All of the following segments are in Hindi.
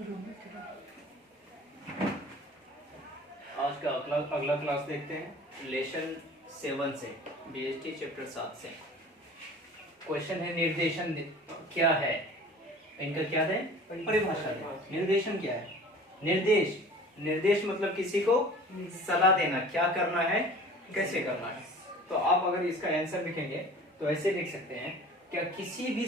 आज का अगला क्लास देखते हैं लेसन 7 से बीएसटी चैप्टर 7 से। क्वेश्चन है निर्देशन क्या है, इनका क्या है परिभाषा है। निर्देशन क्या है? निर्देश मतलब किसी को सलाह देना, क्या करना है कैसे करना है। तो आप अगर इसका आंसर लिखेंगे तो ऐसे लिख सकते हैं, क्या किसी भी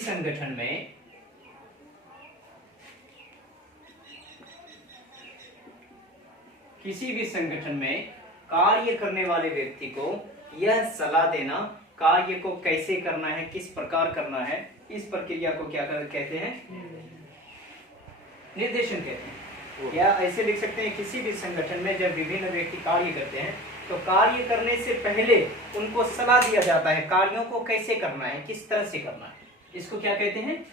संगठन में कार्य करने वाले व्यक्ति को यह सलाह देना, कार्य को कैसे करना है, किस प्रकार करना है, इस प्रक्रिया को क्या कहते हैं? निर्देशन कहते हैं। या ऐसे लिख सकते हैं, किसी भी संगठन में जब विभिन्न व्यक्ति कार्य करते हैं तो कार्य करने से पहले उनको सलाह दिया जाता है, कार्यों को कैसे करना है, किस तरह से करना है। इसको क्या कहते हैं?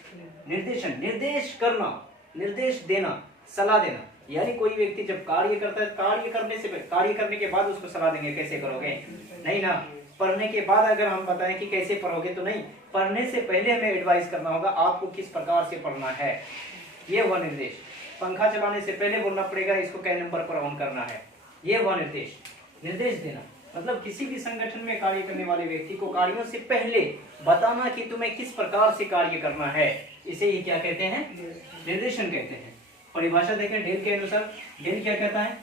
निर्देशन। निर्देश करना, निर्देश देना, सलाह देना। यानी कोई व्यक्ति जब कार्य करता है, कार्य करने के बाद उसको सलाह देंगे कैसे करोगे, नहीं ना। पढ़ने के बाद अगर हम बताएं कि कैसे पढ़ोगे तो नहीं, पढ़ने से पहले हमें एडवाइस करना होगा आपको किस प्रकार से पढ़ना है। ये हुआ निर्देश। पंखा चलाने से पहले बोलना पड़ेगा इसको कै नंबर पर ऑन करना है। ये हुआ निर्देश। निर्देश देना मतलब किसी भी संगठन में कार्य करने वाले व्यक्ति को कार्यों से पहले बताना कि तुम्हें किस प्रकार से कार्य करना है। इसे ही क्या कहते हैं? निर्देशन कहते हैं। परिभाषा देखें डेल के अनुसार। डेल क्या कहता है?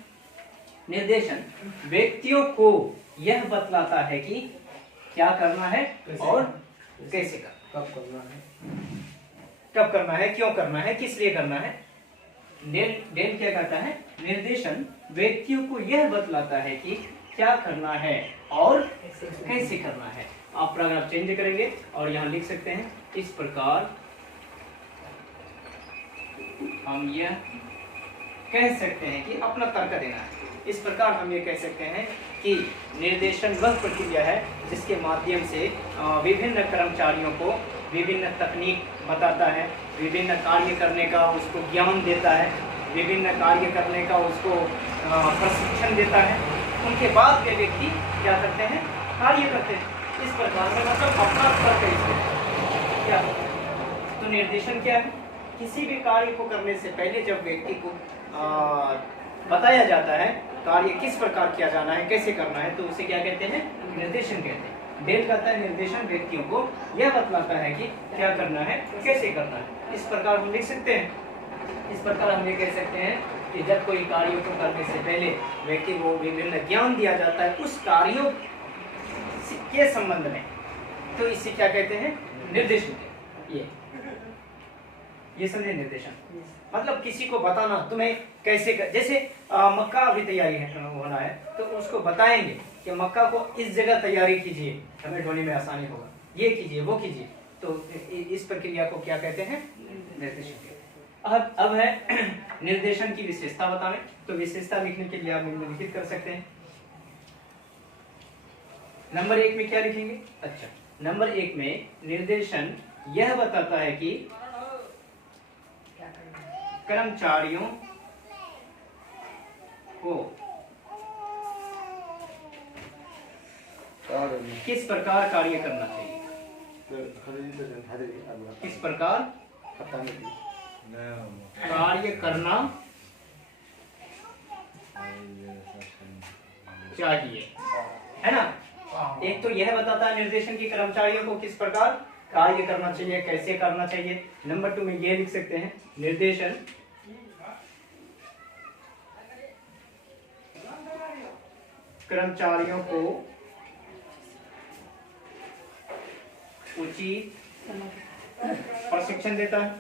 निर्देशन व्यक्तियों को यह बतलाता है कि क्या करना है और कैसे करना, कब करना है, क्यों करना है, किस लिए करना है। डेल क्या कहता है? निर्देशन व्यक्तियों को यह बतलाता है कि क्या करना है और कैसे करना है। आप पैराग्राफ चेंज करेंगे और यहाँ लिख सकते हैं, इस प्रकार हम यह कह सकते हैं कि अपना तर्क देना है। इस प्रकार हम ये कह सकते हैं कि निर्देशन वह प्रक्रिया है जिसके माध्यम से विभिन्न कर्मचारियों को विभिन्न तकनीक बताता है, विभिन्न कार्य करने का उसको ज्ञान देता है, विभिन्न कार्य करने का उसको प्रशिक्षण देता है। उनके बाद वे व्यक्ति क्या करते हैं? कार्य करते हैं। इस प्रकार में मतलब अपना तर्क क्या होता है। तो निर्देशन क्या है? किसी भी कार्य को करने से पहले जब व्यक्ति को बताया जाता है कार्य किस प्रकार किया जाना है, कैसे करना है, तो उसे क्या कहते हैं? निर्देशन कहते हैं। डेल कहता है निर्देशन व्यक्तियों को यह बतलाता है कि क्या करना है, कैसे करना है। इस प्रकार हम लिख सकते हैं। इस प्रकार हम ये कह सकते हैं कि जब कोई कार्य को करने से पहले व्यक्ति को विभिन्न ज्ञान दिया जाता है उस कार्यों के संबंध में, तो इसे क्या कहते हैं? निर्देशन। ये समझे निर्देशन मतलब किसी को बताना तुम्हें कैसे जैसे मक्का अभी तैयारी होना है तो उसको बताएंगे कि मक्का को इस जगह तैयारी कीजिए, हमें ढोने में आसानी होगा, ये कीजिए वो कीजिए। तो इस प्रक्रिया को क्या कहते हैं? निर्देशन। अब है निर्देशन की विशेषता बताएं। तो विशेषता लिखने के लिए आप निम्नलिखित कर सकते हैं। नंबर 1 में क्या लिखेंगे? अच्छा, नंबर 1 में निर्देशन यह बताता है कि कर्मचारियों को किस प्रकार कार्य करना चाहिए, किस प्रकार कार्य करना चाहिए, है ना। एक तो यह बताता है निर्देशन की कर्मचारियों को किस प्रकार कार्य करना चाहिए, कैसे करना चाहिए। नंबर 2 में ये लिख सकते हैं, निर्देशन कर्मचारियों को उचित प्रशिक्षण देता है,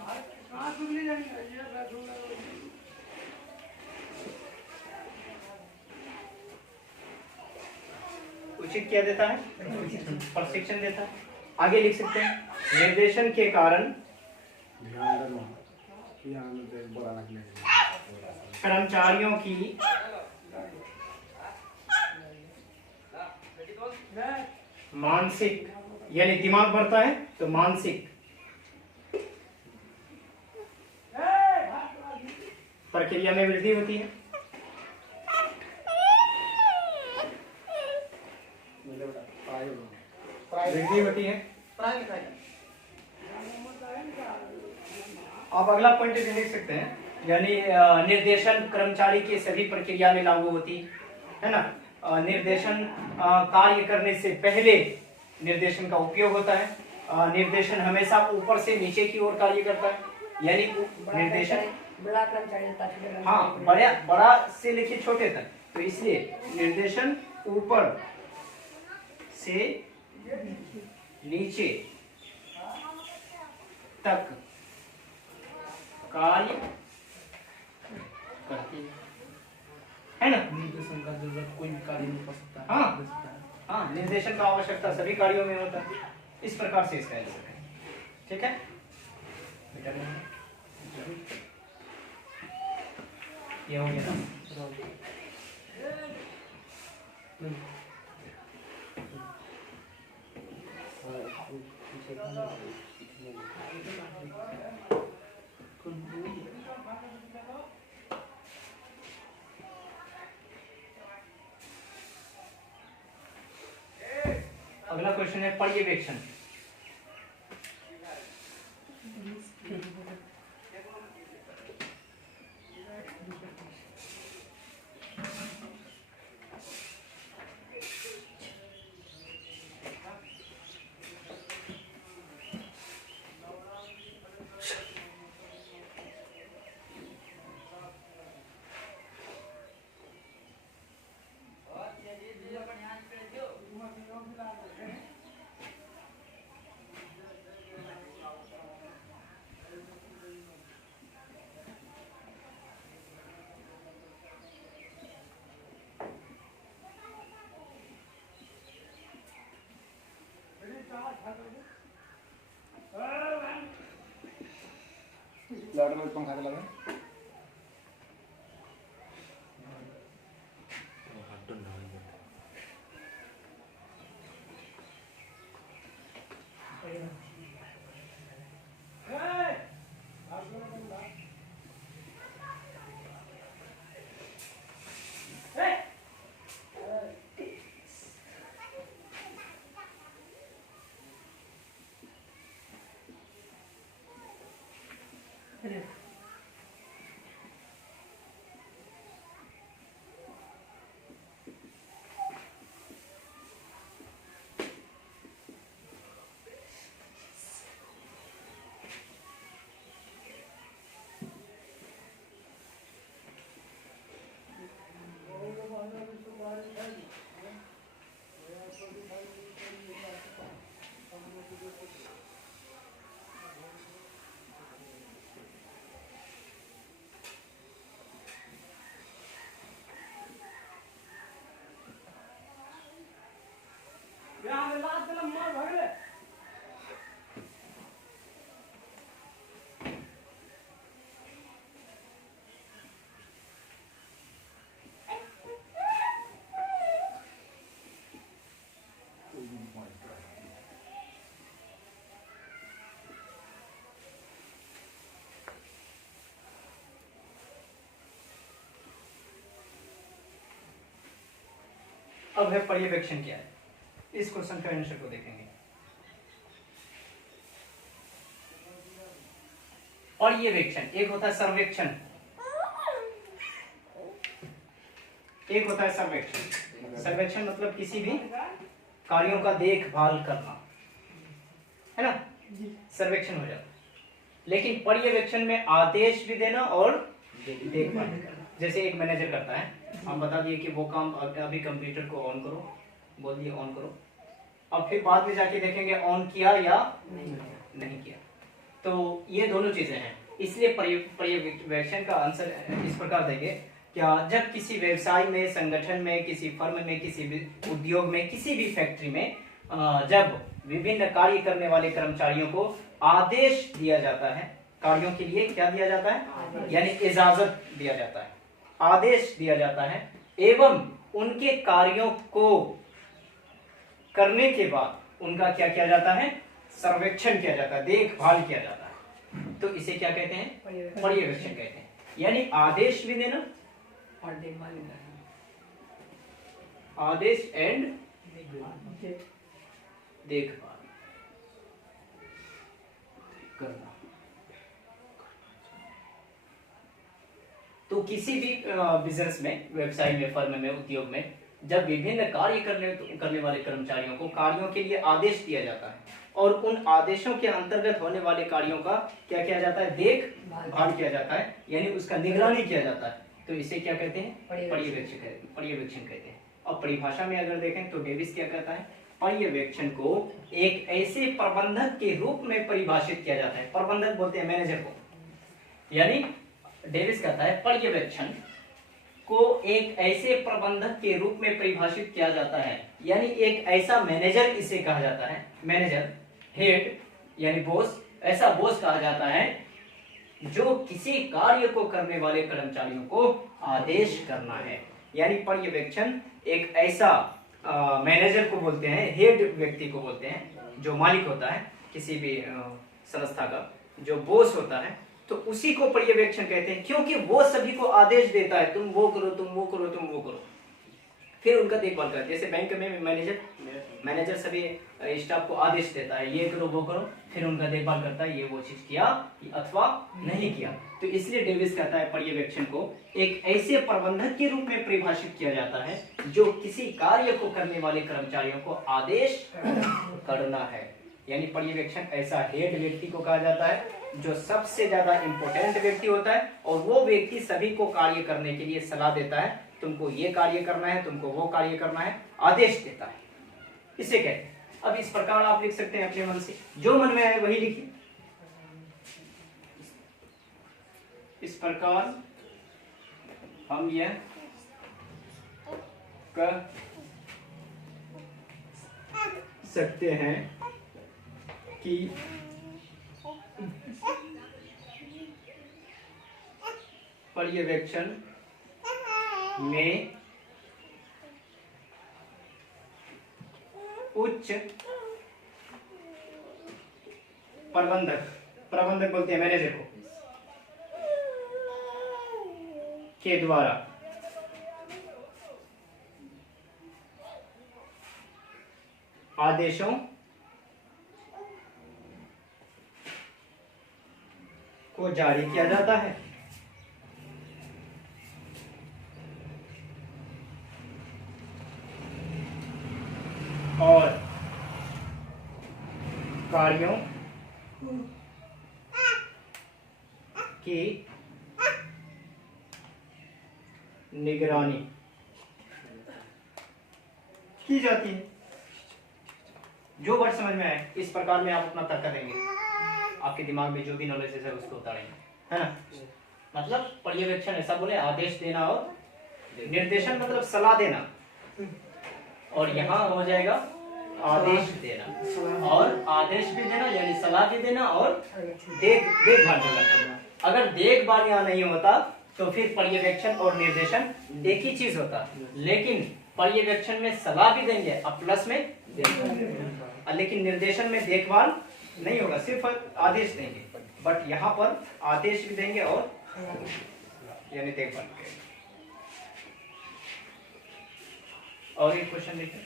उचित क्या देता है? प्रशिक्षण देता है। आगे लिख सकते हैं, निर्देशन के कारण कर्मचारियों की मानसिक यानी दिमाग बढ़ता है तो मानसिक प्रक्रिया में वृद्धि होती है। वृद्धि होती है। आप अगला पॉइंट भी लिख सकते हैं, यानी निर्देशन कर्मचारी की सभी प्रक्रिया में लागू होती है ना। निर्देशन कार्य करने से पहले निर्देशन का उपयोग होता है। निर्देशन हमेशा ऊपर से नीचे की ओर कार्य करता है, यानी निर्देशन बड़ा कर्मचारी होता है, हाँ बड़ा से लेके छोटे तक, तो इसलिए निर्देशन ऊपर से नीचे तक कार्य करती है ना। निर्देशन का जरूरत कोई भी कार्य नहीं कर सकता है। हाँ, निर्देशन का आवश्यकता सभी कार्यों में होता है। इस प्रकार से इसका आंसर है। ठीक है, ये हो गया अगला क्वेश्चन है पर्यवेक्षण। लाइट में पंखा लगा अब है पर्यवेक्षण क्या है, इस क्वेश्चन का आंसर को देखेंगे। पर्यवेक्षण एक होता है सर्वेक्षण, एक होता है सर्वेक्षण। सर्वेक्षण मतलब किसी भी कार्यों का देखभाल करना, है ना, सर्वेक्षण हो जाता है। लेकिन पर्यवेक्षण में आदेश भी देना और देखभाल भी करना। जैसे एक मैनेजर करता है, हम बता दिए कि वो काम अभी कंप्यूटर को ऑन करो, बोल दिए ऑन करो, अब फिर बाद में जाके देखेंगे ऑन किया या नहीं किया। तो ये दोनों चीजें हैं, इसलिए पर्यवेक्षण का आंसर इस प्रकार देंगे क्या, जब किसी व्यवसाय में, संगठन में, किसी फर्म में, किसी भी उद्योग में, किसी भी फैक्ट्री में जब विभिन्न कार्य करने वाले कर्मचारियों को आदेश दिया जाता है, कार्यों के लिए क्या दिया जाता है, यानी इजाजत दिया जाता है, आदेश दिया जाता है, एवं उनके कार्यों को करने के बाद उनका क्या किया जाता है, सर्वेक्षण किया जाता है, देखभाल किया जाता है, तो इसे क्या कहते हैं, पर्यवेक्षण कहते हैं। यानी आदेश भी देना और देखभाल भी करना। आदेश एंड देखभाल करना। तो किसी भी बिजनेस में, व्यवसाय में, फर्म में, उद्योग में जब विभिन्न कार्य करने वाले कर्मचारियों को कार्यों के लिए आदेश दिया जाता है और उन आदेशों के अंतर्गत होने वाले कार्यों का क्या किया जाता है, देखभाल किया जाता है, यानी उसका निगरानी किया जाता है, तो इसे क्या कहते हैं, पर्यवेक्षण कहते हैं। और परिभाषा में अगर देखें तो डेविस क्या कहता है, पर्यवेक्षण को एक ऐसे प्रबंधक के रूप में परिभाषित किया जाता है, प्रबंधक बोलते हैं मैनेजर को, यानी डेविस कहता है पर्यवेक्षण को एक ऐसे प्रबंधक के रूप में परिभाषित किया जाता है, यानी एक ऐसा मैनेजर इसे कहा जाता है, मैनेजर, हेड यानी बॉस, ऐसा बॉस कहा जाता है जो किसी कार्य को करने वाले कर्मचारियों को आदेश करना है। यानी पर्यवेक्षण एक ऐसा मैनेजर को बोलते हैं, हेड व्यक्ति को बोलते हैं, जो मालिक होता है किसी भी संस्था का, जो बॉस होता है, तो उसी को पर्यवेक्षण कहते हैं, क्योंकि वो सभी को आदेश देता है, तुम वो करो, तुम वो करो, तुम वो करो, फिर उनका देखभाल करता है। जैसे बैंक में मैनेजर सभी स्टाफ को आदेश देता है, ये करो, वो करो, फिर उनका देखभाल करता है, ये वो चीज किया अथवा नहीं किया। तो इसलिए डेविस कहता है पर्यवेक्षण को एक ऐसे प्रबंधक के रूप में परिभाषित किया जाता है जो किसी कार्य को करने वाले कर्मचारियों को आदेश करना है। यानी पर्यवेक्षण ऐसा हेड व्यक्ति को कहा जाता है जो सबसे ज्यादा इंपॉर्टेंट व्यक्ति होता है, और वो व्यक्ति सभी को कार्य करने के लिए सलाह देता है, तुमको ये कार्य करना है, तुमको वो कार्य करना है, आदेश देता है, इसे कहते हैं। अब इस प्रकार आप लिख सकते हैं अपने मन से, जो मन में आए वही लिखिए। इस प्रकार हम यह कह सकते हैं कि पर्यवेक्षण में उच्च प्रबंधक बोलते हैं मैनेजर को, के द्वारा आदेशों को जारी किया जाता है और कार्यों की निगरानी की जाती है। जो वर्ड समझ में आए इस प्रकार में आप अपना तर्क देंगे, आपके दिमाग में जो भी नॉलेज है उसको उतारेंगे, है ना। मतलब पर्यवेक्षण ऐसा बोले, आदेश देना और निर्देशन मतलब सलाह देना, और यहाँ हो जाएगा आदेश देना, और आदेश भी देना यानी सलाह भी देना, और देखभाल भी करना। अगर देखभाल यहाँ नहीं होता तो फिर पर्यवेक्षण और निर्देशन एक ही चीज होता, लेकिन पर्यवेक्षण में सलाह भी देंगे अब प्लस में देखभाल, लेकिन निर्देशन में देखभाल नहीं होगा, सिर्फ आदेश देंगे। बट यहाँ पर आदेश भी देंगे और यानी देखभाल करेंगे। और एक क्वेश्चन देखिए,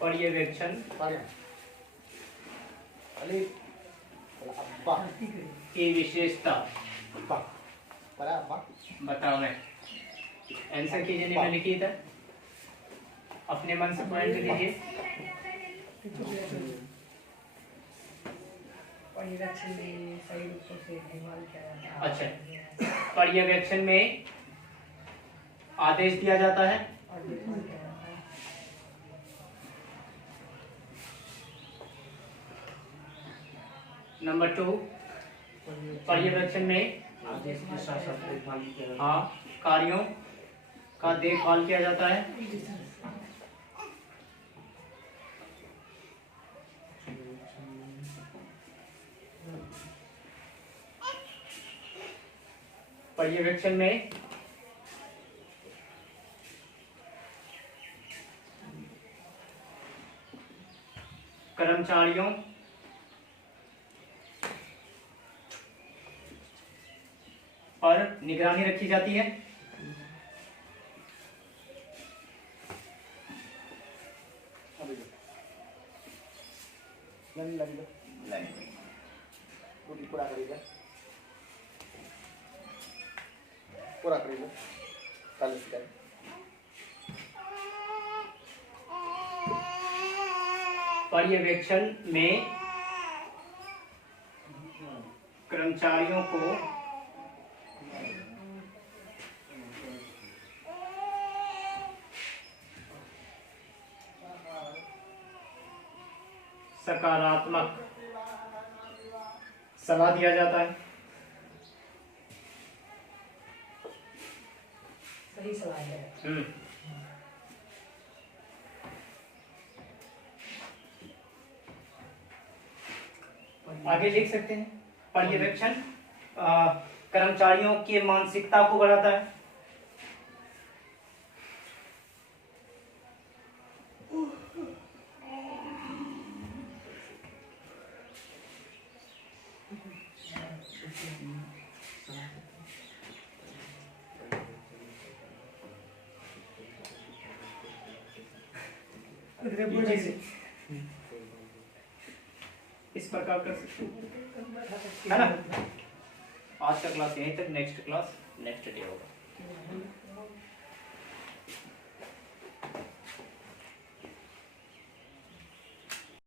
पर्यवेक्षण की विशेषता बताओ। मैं आंसर कीजिए, नहीं मैं लिखी था, अपने मन से पॉइंट लीजिए। पर्यवेक्षण में सही रूप से देखभाल किया जाता है। अच्छा, पर्यवेक्षण में आदेश दिया जाता है और देखभाल किया जाता है। नंबर 2, पर्यवेक्षण में आदेश के साथ साथ देखभाल किया जाता है। हाँ, कार्यों का देखभाल किया जाता है। पर्यवेक्षण में कर्मचारियों और निगरानी रखी जाती है। पर्यवेक्षण में कर्मचारियों को सकारात्मक सलाह दिया जाता है। सही सलाह है। आगे लिख सकते हैं, पर्यवेक्षण कर्मचारियों की मानसिकता को बढ़ाता है। इस प्रकार कर सकते हैं, है ना। आज का क्लास यहीं तक, नेक्स्ट क्लास नेक्स्ट डे होगा।